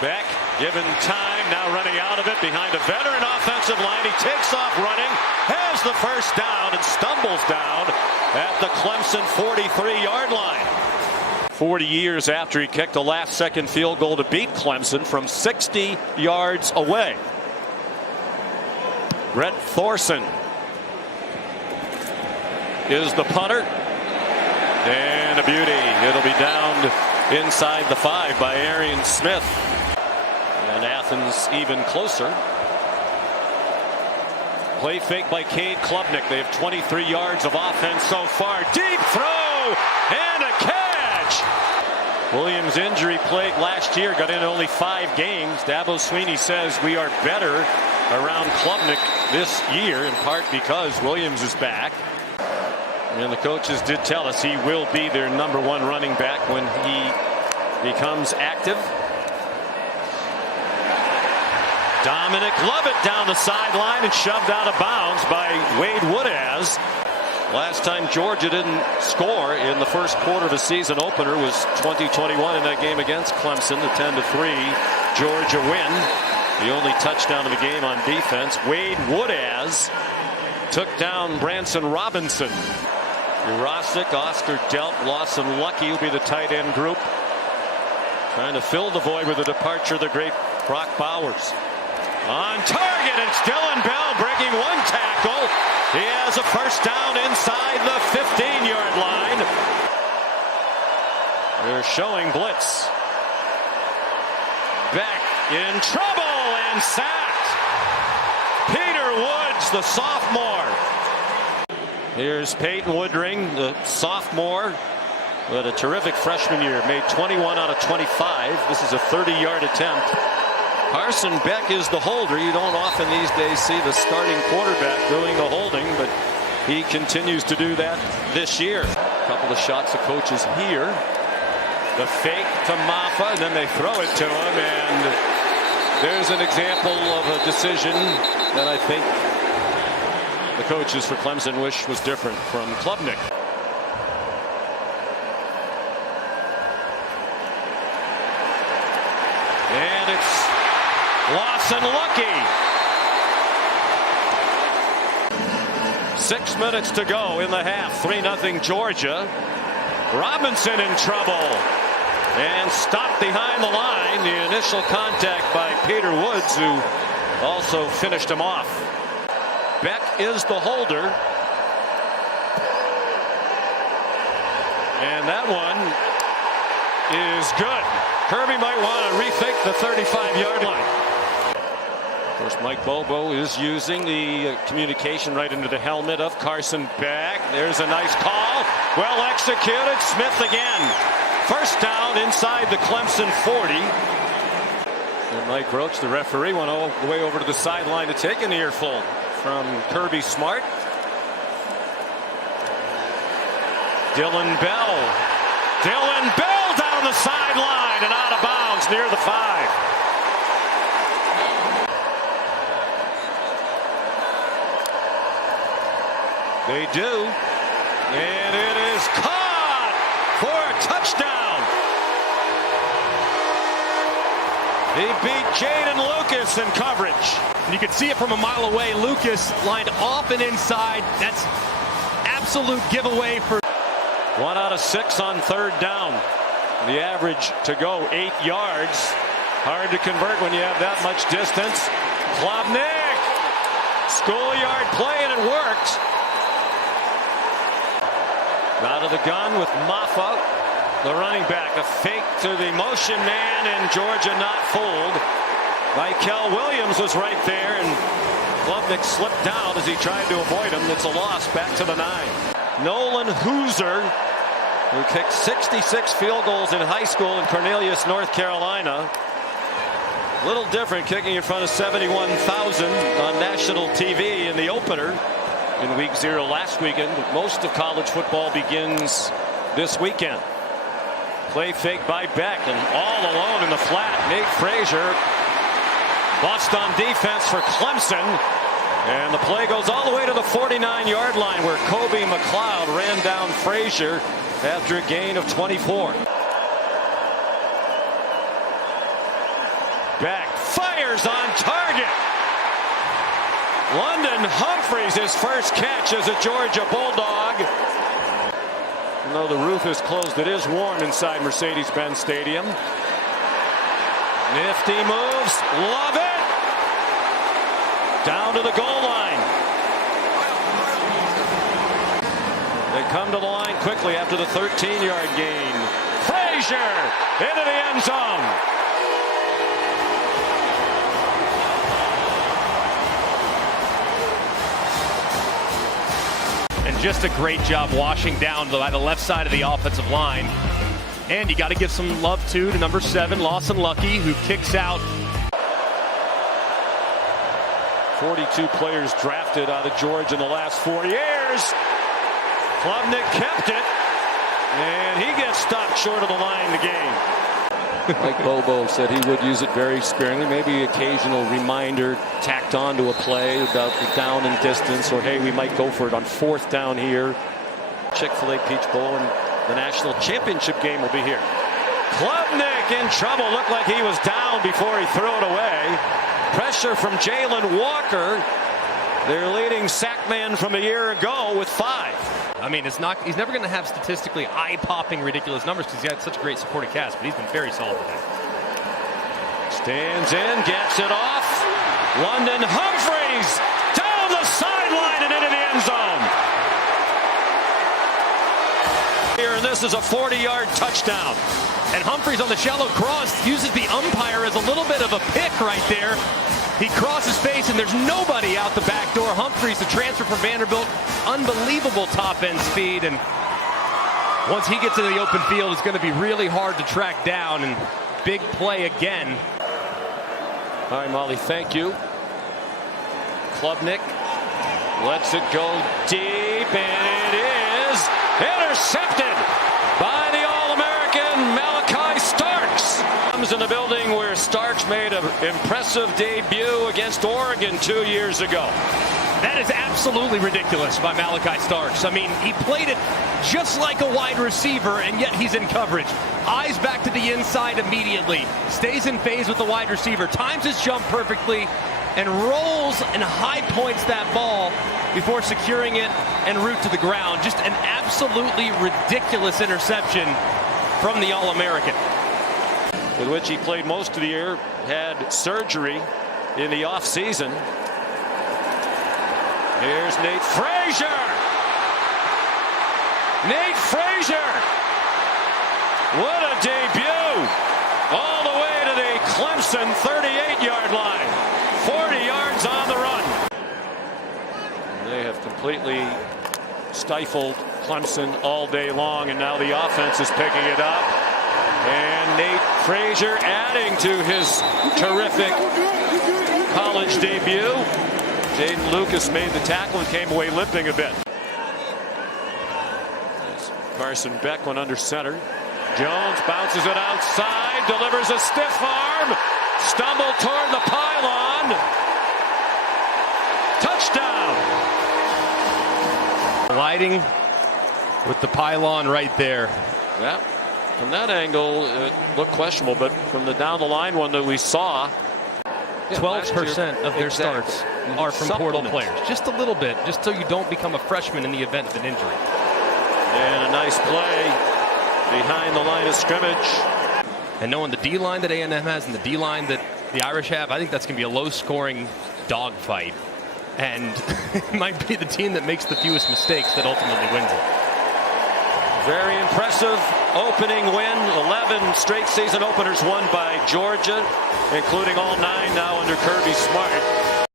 Beck given time, now running out of it behind a veteran offensive line. He takes off running, has the first down, and stumbles down at the Clemson 43-yard line. 40 years after he kicked a last-second field goal to beat Clemson from 60 yards away. Brett Thorson is the punter. And a beauty. It'll be downed inside the 5 by Arian Smith. And Athens even closer. Play fake by Cade Klubnik. They have 23 yards of offense so far. Deep throw and a catch. Williams injury plagued last year, got in only 5 games. Dabo Sweeney says we are better around Klubnik this year, in part because Williams is back. And the coaches did tell us he will be their #1 running back when he becomes active. Dominic Lovett down the sideline and shoved out of bounds by Wade Woodaz. Last time Georgia didn't score in the first quarter of a season opener was 2021 in that game against Clemson, the 10-3 Georgia win. The only touchdown of the game on defense. Wade Woodaz took down Branson Robinson. Jurasic, Oscar Delp, Lawson Lucky will be the tight end group. Trying to fill the void with the departure of the great Brock Bowers. On target, it's Dylan Bell breaking 1 tackle. He has a first down inside the 15-yard line. They're showing blitz. Beck in trouble and sacked. Peter Woods, the sophomore. Here's Peyton Woodring, the sophomore, with a terrific freshman year. Made 21 out of 25. This is a 30-yard attempt. Carson Beck is the holder. You don't often these days see the starting quarterback doing the holding, but he continues to do that this year. A couple of shots the coaches here. The fake to Maffa, and then they throw it to him, and there's an example of a decision that I think the coaches for Clemson wish was different from Klubnik. And it's Lawson Lucky. 6 minutes to go in the half. 3-0 Georgia. Robinson in trouble and stopped behind the line. The initial contact by Peter Woods, who also finished him off. Beck is the holder. And that one is good. Kirby might want to rethink the 35-yard line. Of course, Mike Bobo is using the communication right into the helmet of Carson Beck. There's a nice call. Well executed. Smith again. First down inside the Clemson 40. And Mike Roach, the referee, went all the way over to the sideline to take an earful from Kirby Smart. Dylan Bell. Dylan Bell down the sideline and out of bounds near the 5. They do. And it is caught for a touchdown. He beat Jaden Lucas in coverage. And you can see it from a mile away. Lucas lined off and inside. That's absolute giveaway for 1 out of 6 on 3rd down. The average to go 8 yards. Hard to convert when you have that much distance. Klubnik. Schoolyard play, and it worked. Out of the gun with Maffa, the running back. A fake to the motion man, and Georgia not fooled. Michael Williams was right there, and Klubnik slipped down as he tried to avoid him. It's a loss back to the 9. Nolan Hooser, who kicked 66 field goals in high school in Cornelius, North Carolina. A little different kicking in front of 71,000 on national TV in the opener in week 0 last weekend. Most of college football begins this weekend. Play fake by Beck, and all alone in the flat. Nate Frazier bust on defense for Clemson, and the play goes all the way to the 49-yard line, where Kobe McLeod ran down Frazier after a gain of 24. back, fires on target. London Humphreys, his first catch as a Georgia Bulldog. Even though the roof is closed, it is warm inside Mercedes-Benz Stadium. Nifty moves, love it. Down to the goal line. They come to the line quickly after the 13-yard gain. Frazier into the end zone. And just a great job washing down by the left side of the offensive line. And you got to give some love to number 7, Lawson Lucky, who kicks out. 42 players drafted out of Georgia in the last 4 years. Klubnik kept it, and he gets stopped short of the line to gain. Like Bobo said, he would use it very sparingly. Maybe occasional reminder tacked on to a play about the down and distance, or hey, we might go for it on 4th down here. Chick-fil-A Peach Bowl and the national championship game will be here. Klubnik in trouble. Looked like he was down before he threw it away. Pressure from Jalen Walker, their leading sack man from a year ago, with 5. I mean, he's never going to have statistically eye-popping ridiculous numbers because he's got such a great supporting cast, but he's been very solid today. Stands in, gets it off. London Humphreys down the sideline and into the end zone. Here, and this is a 40-yard touchdown. And Humphreys on the shallow cross uses the umpire as a little bit of a pick right there. He crosses face, and there's nobody out the back door. Humphreys, the transfer from Vanderbilt, unbelievable top-end speed. And once he gets into the open field, it's going to be really hard to track down. And big play again. All right, Molly, thank you. Klubnik lets it go deep, and it is intercepted by the All-American Malachi Starks. Comes in the building where Starks made an impressive debut against Oregon 2 years ago. That is absolutely ridiculous by Malachi Starks. I mean, he played it just like a wide receiver, and yet he's in coverage. Eyes back to the inside immediately. Stays in phase with the wide receiver. Times his jump perfectly and rolls and high points that ball before securing it en route to the ground. Just an absolutely ridiculous interception from the All-American. With which he played most of the year, had surgery in the offseason. Here's Nate Frazier. Nate Frazier. What a debut. All the way to the Clemson 38-yard line. 40 yards on the run. They have completely stifled Clemson all day long, and now the offense is picking it up. And Nate Frazier adding to his terrific college debut. Jaden Lucas made the tackle and came away limping a bit. As Carson Beck went under center. Jones bounces it outside, delivers a stiff arm, stumbled toward the pylon. Touchdown. Gliding with the pylon right there. Yeah, from that angle, it looked questionable, but from the down the line one that we saw, 12% of their starts are from portal players. Just a little bit, just so you don't become a freshman in the event of an injury. And a nice play behind the line of scrimmage. And knowing the D-line that A&M has and the D-line that the Irish have, I think that's going to be a low-scoring dogfight. And it might be the team that makes the fewest mistakes that ultimately wins it. Very impressive opening win. 11 straight season openers won by Georgia, including all 9 now under Kirby Smart.